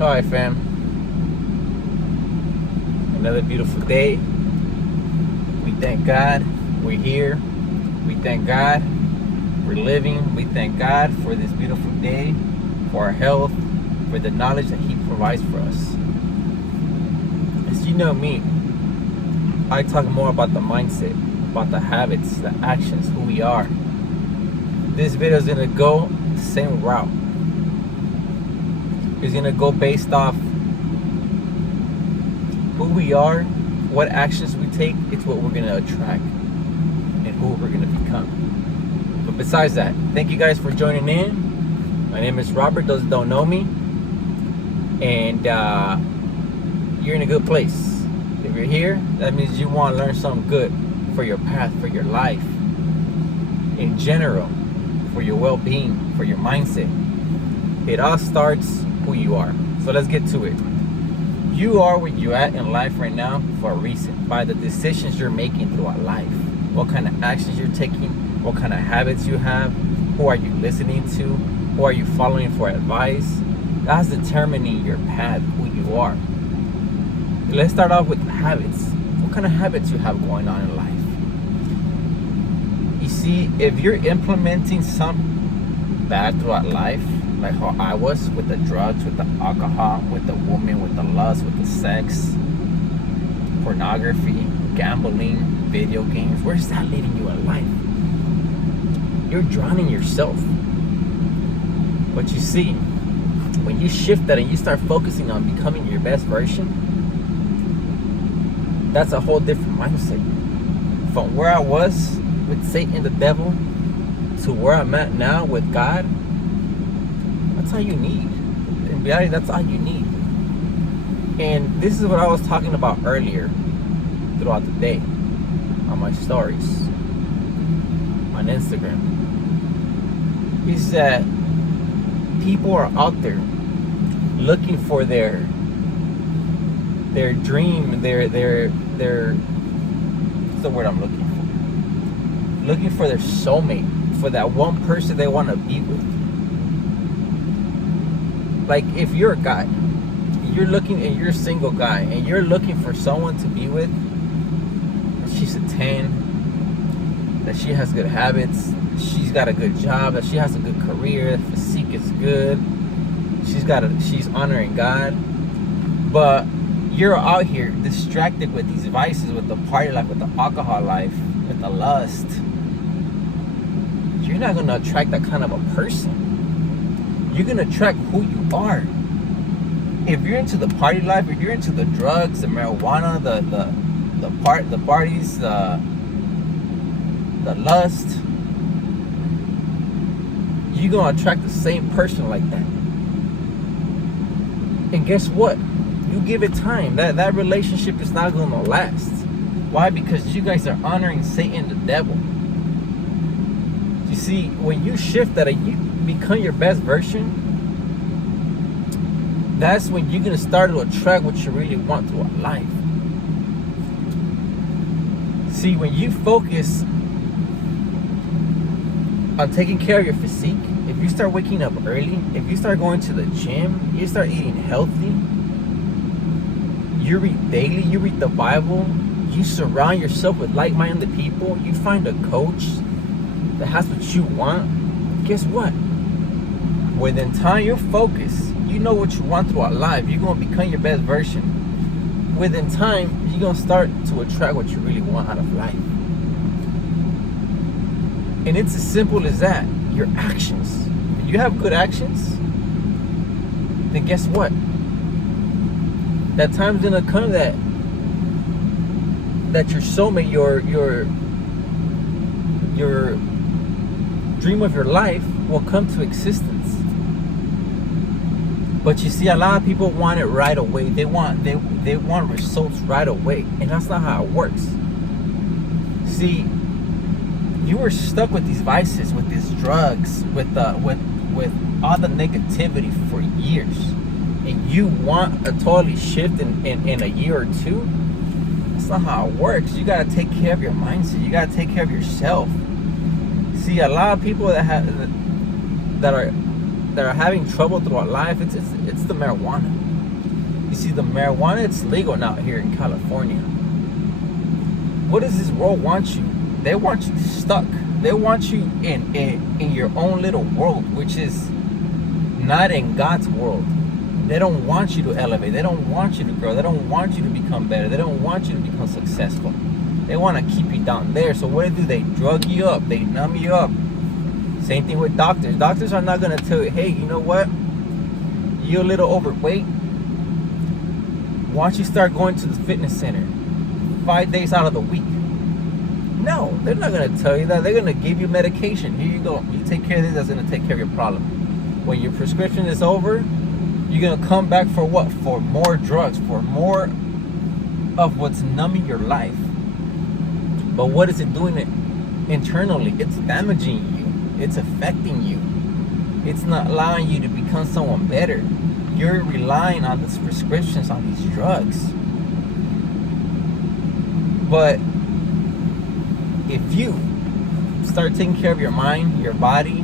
Alright, fam. Another beautiful day. We thank God we're here. We thank God we're living. We thank God for this beautiful day, for our health, for the knowledge that He provides for us. As you know me, I talk more about the mindset, about the habits, the actions, who we are. This video is gonna go the same route. It's gonna go based off who we are, what actions we take. It's what we're gonna attract and who we're gonna become. But besides that, thank you guys for joining in. My name is Robert, those that don't know me. And you're in a good place. If you're here, that means you want to learn something good for your path, for your life, in general, for your well-being, for your mindset. It all starts who you are. So let's get to it. You are where you're at in life right now for a reason, by the decisions you're making throughout life. What kind of actions you're taking, what kind of habits you have, who are you listening to, who are you following for advice. That's determining your path, who you are. Let's start off with habits. What kind of habits you have going on in life? You see, if you're implementing some bad throughout life, like how I was with the drugs, with the alcohol, with the woman, with the lust, with the sex, pornography, gambling, video games, where's that leading you in life? You're drowning yourself. But you see, when you shift that and you start focusing on becoming your best version, that's a whole different mindset. From where I was with Satan, the devil, to where I'm at now with God, that's all you need. In reality, that's all you need. And this is what I was talking about earlier throughout the day on my stories on Instagram. Is that people are out there looking for their dream, their what's the word I'm looking for? Looking for their soulmate, for that one person they want to be with. Like if you're a guy, you're looking and you're a single guy and you're looking for someone to be with, that she's a 10, that she has good habits, she's got a good job, that she has a good career, physique is good, she's honoring God. But you're out here distracted with these vices, with the party life, with the alcohol life, with the lust. You're not gonna attract that kind of a person. You're gonna attract who you are. If you're into the party life, if you're into the drugs, the marijuana, the parties, the lust, you're gonna attract the same person like that. And guess what? You give it time. That relationship is not gonna last. Why? Because you guys are honoring Satan, the devil. You see, when you shift that and you become your best version, that's when you're gonna start to attract what you really want to life. See, when you focus on taking care of your physique, if you start waking up early, if you start going to the gym, you start eating healthy, you read daily, you read the Bible, you surround yourself with like-minded people, you find a coach that has what you want, guess what? Within time, you're focused. You know what you want throughout life. You're going to become your best version. Within time, you're going to start to attract what you really want out of life. And it's as simple as that. Your actions. If you have good actions, then guess what? That time's going to come that your soulmate, your dream of your life will come to existence. But you see, a lot of people want it right away. They want results right away, and that's not how it works. See, you were stuck with these vices, with these drugs, with all the negativity for years, and you want a totally shift in a year or two. That's not how it works. You gotta take care of your mindset. You gotta take care of yourself. See, a lot of people that are having trouble throughout life, it's the marijuana. You see, the marijuana, it's legal now here in California. What does this world want you? They want you stuck. They want you in your own little world, which is not in God's world. They don't want you to elevate. They don't want you to grow. They don't want you to become better. They don't want you to become successful. They want to keep you down there. So what do? They drug you up. They numb you up. Same thing with doctors. Doctors are not going to tell you, hey, you know what? You're a little overweight. Why don't you start going to the fitness center 5 days out of the week? No, they're not going to tell you that. They're going to give you medication. Here you go. You take care of this. That's going to take care of your problem. When your prescription is over, you're going to come back for what? For more drugs, for more of what's numbing your life. But what is it doing internally? It's damaging you. It's affecting you. It's not allowing you to become someone better. You're relying on these prescriptions, on these drugs. But if you start taking care of your mind, your body,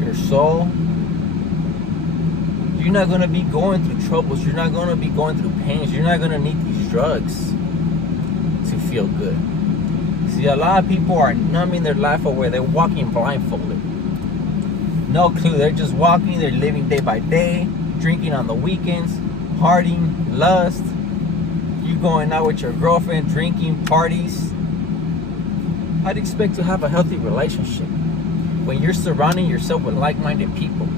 your soul, you're not going to be going through troubles. You're not going to be going through pains. You're not going to need these drugs to feel good. See, a lot of people are numbing their life away. They're walking blindfolded. No clue. They're just walking. They're living day by day, drinking on the weekends, partying, lust. You going out with your girlfriend, drinking, parties. How do you expect to have a healthy relationship when you're surrounding yourself with like-minded people?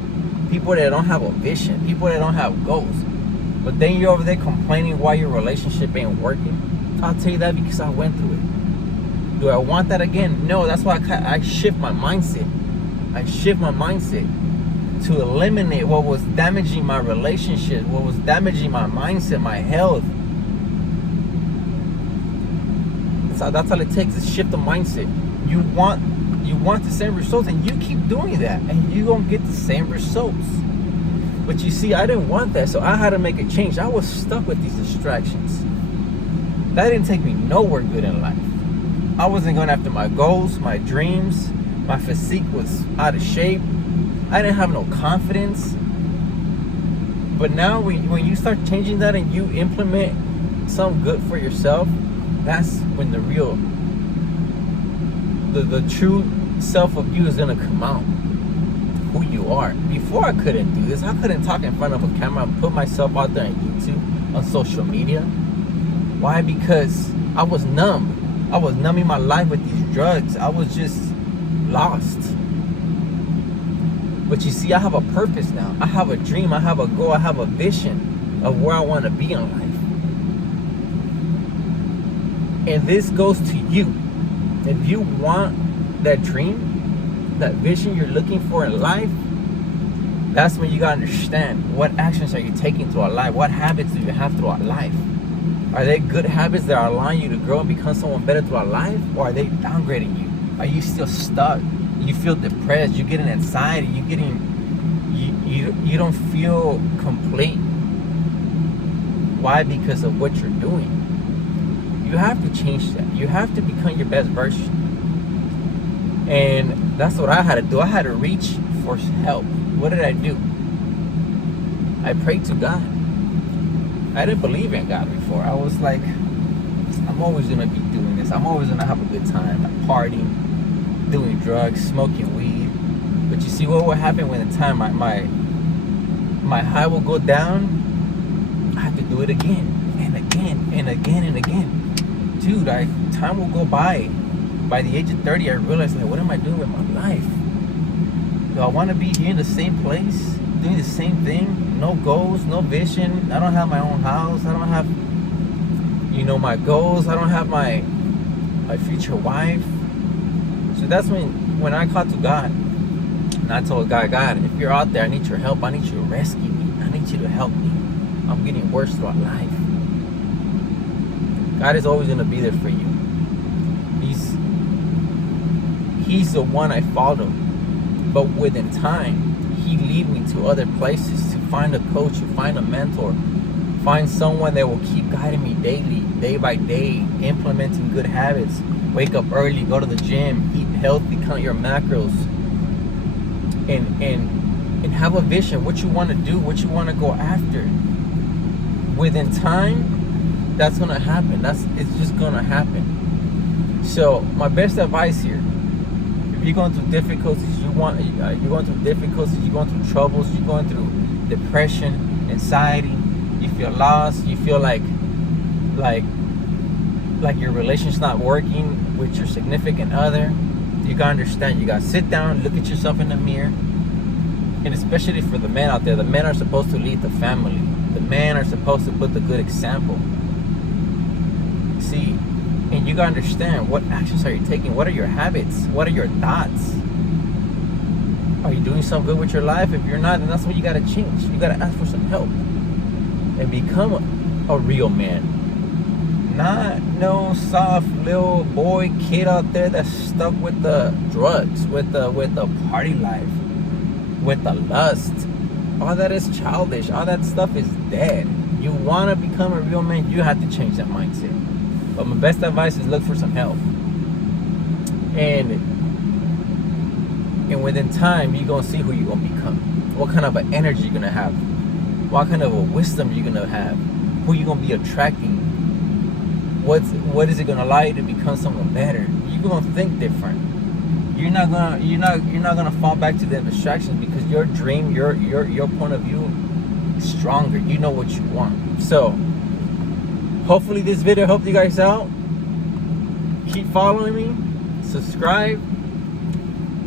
People that don't have a vision, people that don't have goals. But then you're over there complaining why your relationship ain't working. I'll tell you that because I went through it. Do I want that again? No, that's why I shift my mindset. I shift my mindset to eliminate what was damaging my relationship, what was damaging my mindset, my health. That's all it takes is shift the mindset. You want the same results, and you keep doing that, and you're gonna get the same results. But you see, I didn't want that, so I had to make a change. I was stuck with these distractions. That didn't take me nowhere good in life. I wasn't going after my goals, my dreams. My physique was out of shape. I didn't have no confidence. But now when you start changing that and you implement some good for yourself, that's when the real, the true self of you is gonna come out. Who you are. Before I couldn't do this. I couldn't talk in front of a camera and put myself out there on YouTube, on social media. Why? Because I was numb. I was numbing my life with these drugs. I was just lost. But you see, I have a purpose now. I have a dream. I have a goal. I have a vision of where I want to be in life. And this goes to you. If you want that dream, that vision you're looking for in life, that's when you gotta understand what actions are you taking throughout life. What habits do you have throughout life? Are they good habits that are allowing you to grow and become someone better throughout life? Or are they downgrading you? Are you still stuck? You feel depressed, you're getting anxiety, you don't feel complete. Why? Because of what you're doing. You have to change that. You have to become your best version. And that's what I had to do. I had to reach for help. What did I do? I prayed to God. I didn't believe in God before. I was like, I'm always going to be doing this. I'm always going to have a good time. Like partying, doing drugs, smoking weed. But you see what will happen when the time my high will go down? I have to do it again and again and again and again. Dude, time will go by. By the age of 30, I realized, like, what am I doing with my life? Do I want to be here in the same place, doing the same thing? No goals, no vision. I don't have my own house. I don't have, my goals. I don't have my future wife. So that's when I called to God. And I told God, if you're out there, I need your help. I need you to rescue me. I need you to help me. I'm getting worse throughout life. God is always going to be there for you. He's the one I followed. But within time, He lead me to other places to find a coach, to find a mentor, find someone that will keep guiding me daily, day by day, implementing good habits. Wake up early, go to the gym, eat healthy, count your macros, and have a vision, what you want to do, what you want to go after. within time, that's gonna happen. It's just gonna happen. So my best advice here: if you're going through difficulties, you're going through difficulties, you're going through troubles, you're going through depression, anxiety, you feel lost, you feel like your relationship's not working with your significant other, you gotta understand, you gotta sit down, look at yourself in the mirror. And especially for the men out there, the men are supposed to lead the family. The men are supposed to put the good example. See, and you gotta understand, what actions are you taking? What are your habits? What are your thoughts? Are you doing something good with your life? If you're not, then that's what you gotta change. You gotta ask for some help and become a real man. Not no soft little boy kid out there that's stuck with the drugs, with the party life, with the lust. All that is childish. All that stuff is dead. You want to become a real man, you have to change that mindset. But my best advice is look for some help. And within time, you're going to see who you're going to become. What kind of an energy you're going to have. What kind of a wisdom you're going to have. Who you're going to be attracting. What is it going to allow you to become someone better? You're going to think different. You're not gonna fall back to the distractions, because your dream, your point of view is stronger. You know what you want. So hopefully this video helped you guys out. Keep following me, subscribe.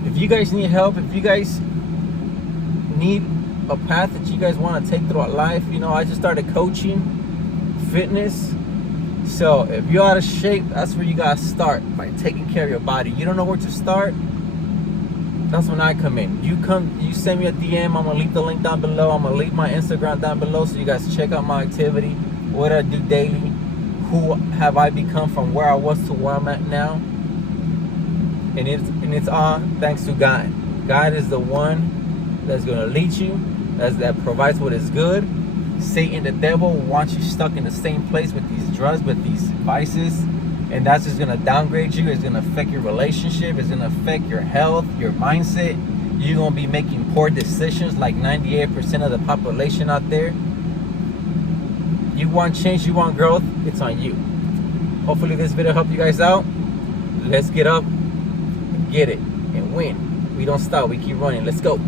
If you guys need help, if you guys need a path that you guys want to take throughout life, I just started coaching fitness. So if you're out of shape, that's where you gotta start, by taking care of your body. You don't know where to start, that's when I come in. You send me a DM, I'm gonna leave the link down below. I'm gonna leave my Instagram down below, so you guys check out my activity, what I do daily, who have I become from where I was to where I'm at now. And it's all thanks to God. God is the one that's gonna lead you, that provides what is good. Satan, the devil, wants you stuck in the same place with these drugs, with these vices, and that's just gonna downgrade you. It's gonna affect your relationship. It's gonna affect your health, your mindset. You're gonna be making poor decisions, like 98% of the population out there. You want change, you want growth, it's on you. Hopefully this video helped you guys out. Let's get up, get it, and win. We don't stop, we keep running. Let's go.